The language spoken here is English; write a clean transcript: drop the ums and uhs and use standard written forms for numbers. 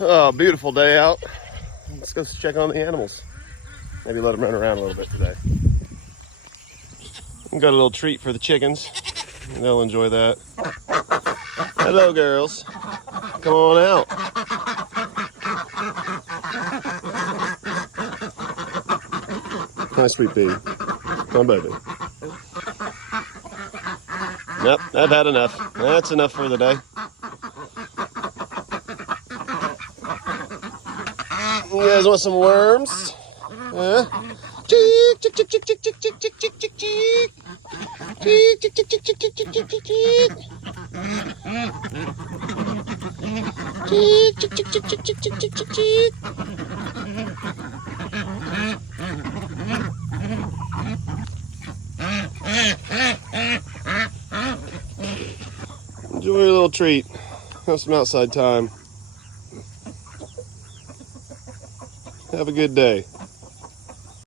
Oh, beautiful day out. Let's go check on the animals. Maybe let them run around a little bit today. Got a little treat for the chickens. They'll enjoy that. Hello, girls. Come on out. Hi, sweet pea. Come on, baby. Yep, I've had enough. That's enough for the day. You guys want some worms? Huh? Cheek, cheek, cheek, cheek, cheek, cheek, cheek, cheek, cheek, cheek, cheek. Cheek, cheek, cheek, cheek, cheek, cheek, cheek, cheek, cheek, cheek. Cheek, cheek, cheek, cheek, cheek, cheek, cheek, cheek, cheek, cheek. Enjoy your little treat. Have some outside time. Have a good day.